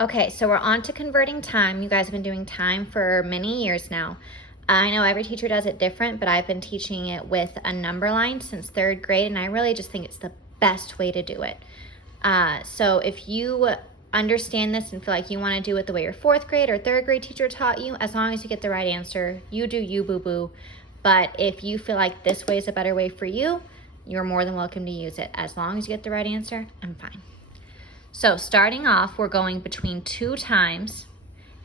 Okay, so we're on to converting time. You guys have been doing time for many years now. I know every teacher does it different, but I've been teaching it with a number line since 3rd grade, and I really just think it's the best way to do it. So if you understand this and feel like you want to do it the way your 4th grade or 3rd grade teacher taught you, as long as you get the right answer, you do you, boo-boo. But if you feel like this way is a better way for you, you're more than welcome to use it. As long as you get the right answer, I'm fine. So starting off, we're going between 2 times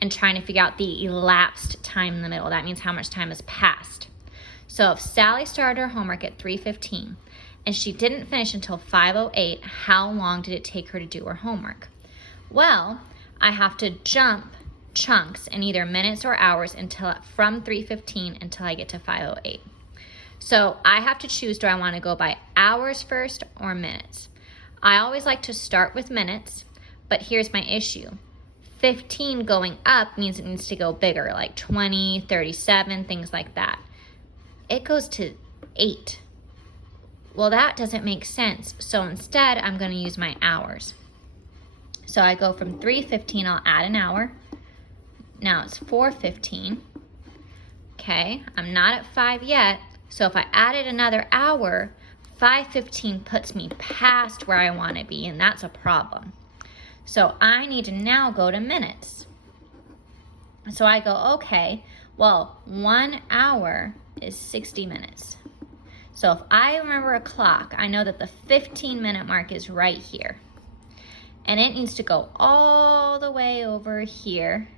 and trying to figure out the elapsed time in the middle. That means how much time has passed. So if Sally started her homework at 3:15 and she didn't finish until 5:08, how long did it take her to do her homework? Well, I have to jump chunks in either minutes or hours from 3:15 until I get to 5:08. So I have to choose, do I want to go by hours first or minutes? I always like to start with minutes, but here's my issue. 15 going up means it needs to go bigger, like 20, 37, things like that. It goes to 8. Well, that doesn't make sense. So instead, I'm going to use my hours. So I go from 3:15, I'll add an hour. Now it's 4:15. Okay, I'm not at 5 yet. So if I added another hour, 5:15 puts me past where I want to be, and that's a problem. So I need to now go to minutes. So I go, okay, well, 1 hour is 60 minutes. So if I remember a clock, I know that the 15-minute mark is right here. And it needs to go all the way over here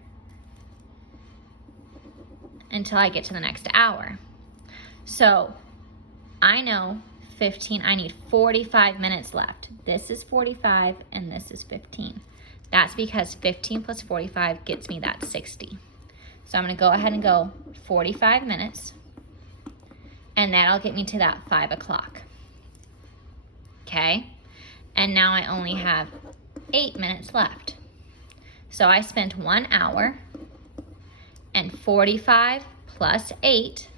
until I get to the next hour. So I know 15, I need 45 minutes left. This is 45 and this is 15. That's because 15 plus 45 gets me that 60. So I'm gonna go ahead and go 45 minutes, and that'll get me to that 5 o'clock. Okay, and now I only have 8 minutes left. So I spent 1 hour, and 45 plus 8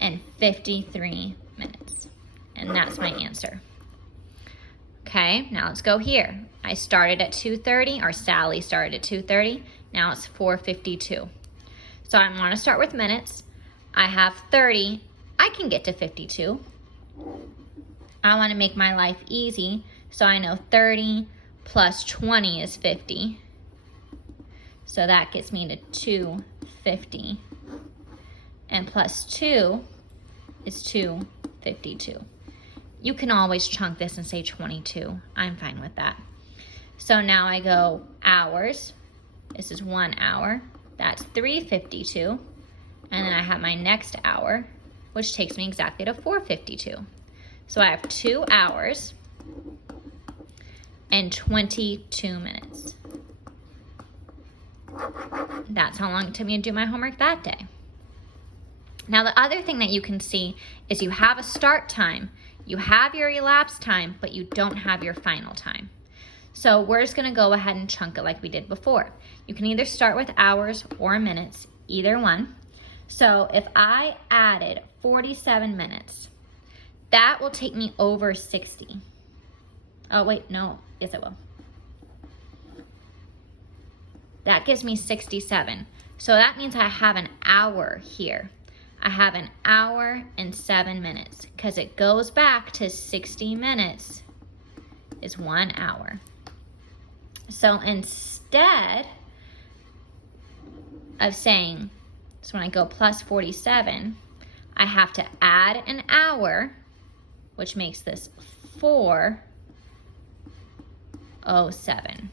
and 53 minutes. And that's my answer. Okay, now let's go here. I started at 2:30, or Sally started at 2:30. Now it's 4:52. So I want to start with minutes. I have 30. I can get to 52. I want to make my life easy, so I know 30 plus 20 is 50. So that gets me to 250. And plus 2 is 252. You can always chunk this and say 22. I'm fine with that. So now I go hours. This is 1 hour. That's 3:52. And then I have my next hour, which takes me exactly to 4:52. So I have 2 hours and 22 minutes. That's how long it took me to do my homework that day. Now the other thing that you can see is you have a start time, you have your elapsed time, but you don't have your final time. So we're just gonna go ahead and chunk it like we did before. You can either start with hours or minutes, either one. So if I added 47 minutes, that will take me over 60. Oh wait, no, yes it will. That gives me 67. So that means I have an hour here. I have an hour and 7 minutes because it goes back to 60 minutes is 1 hour. So instead of saying, so when I go plus 47, I have to add an hour, which makes this 4:07.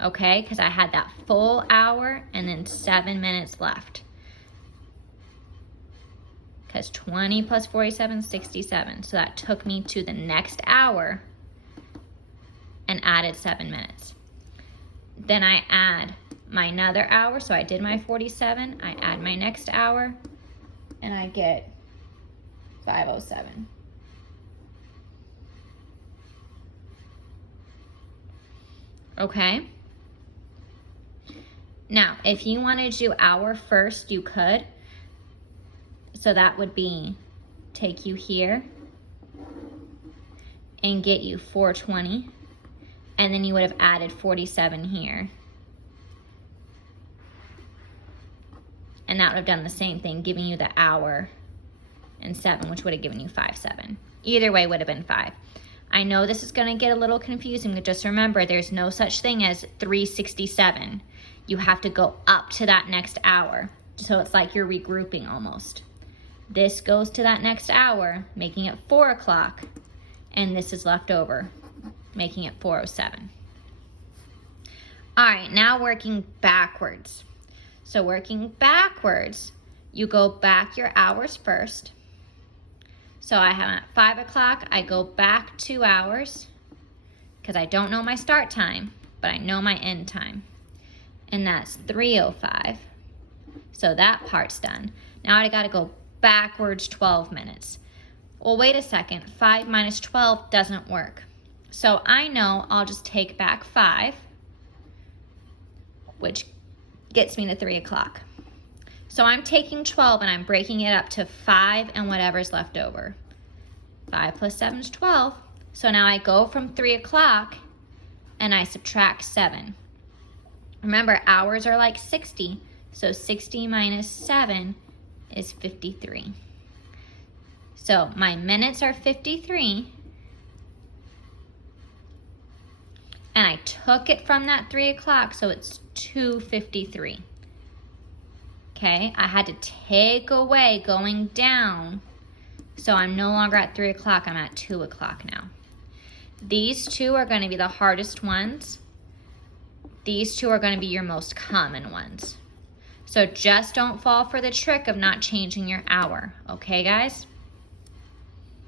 Okay, because I had that full hour and then 7 minutes left. Because 20 plus 47 is 67. So that took me to the next hour and added 7 minutes. Then I add my another hour. So I did my 47. I add my next hour and I get 5:07. Okay. Now, if you wanted to do hour first, you could. So that would be take you here and get you 420. And then you would have added 47 here. And that would have done the same thing, giving you the hour and 7, which would have given you 5/7. Either way would have been 5. I know this is going to get a little confusing, but just remember there's no such thing as 367. You have to go up to that next hour. So it's like you're regrouping almost. This goes to that next hour, making it 4 o'clock, and this is left over, making it 4:07. All right, now working backwards. So working backwards, you go back your hours first. So I have at 5 o'clock, I go back 2 hours because I don't know my start time, but I know my end time. And that's 3:05. So that part's done. Now I gotta go backwards 12 minutes. Well, wait a second, 5 minus 12 doesn't work. So I know I'll just take back 5, which gets me to 3 o'clock. So I'm taking 12 and I'm breaking it up to 5 and whatever's left over. 5 plus 7 is 12. So now I go from 3 o'clock and I subtract 7. Remember, hours are like 60. So 60 minus 7 is 53. So my minutes are 53. And I took it from that 3 o'clock, so it's 2:53. Okay, I had to take away going down. So I'm no longer at 3 o'clock, I'm at 2 o'clock now. These two are gonna be the hardest ones. These two are gonna be your most common ones. So just don't fall for the trick of not changing your hour, okay guys?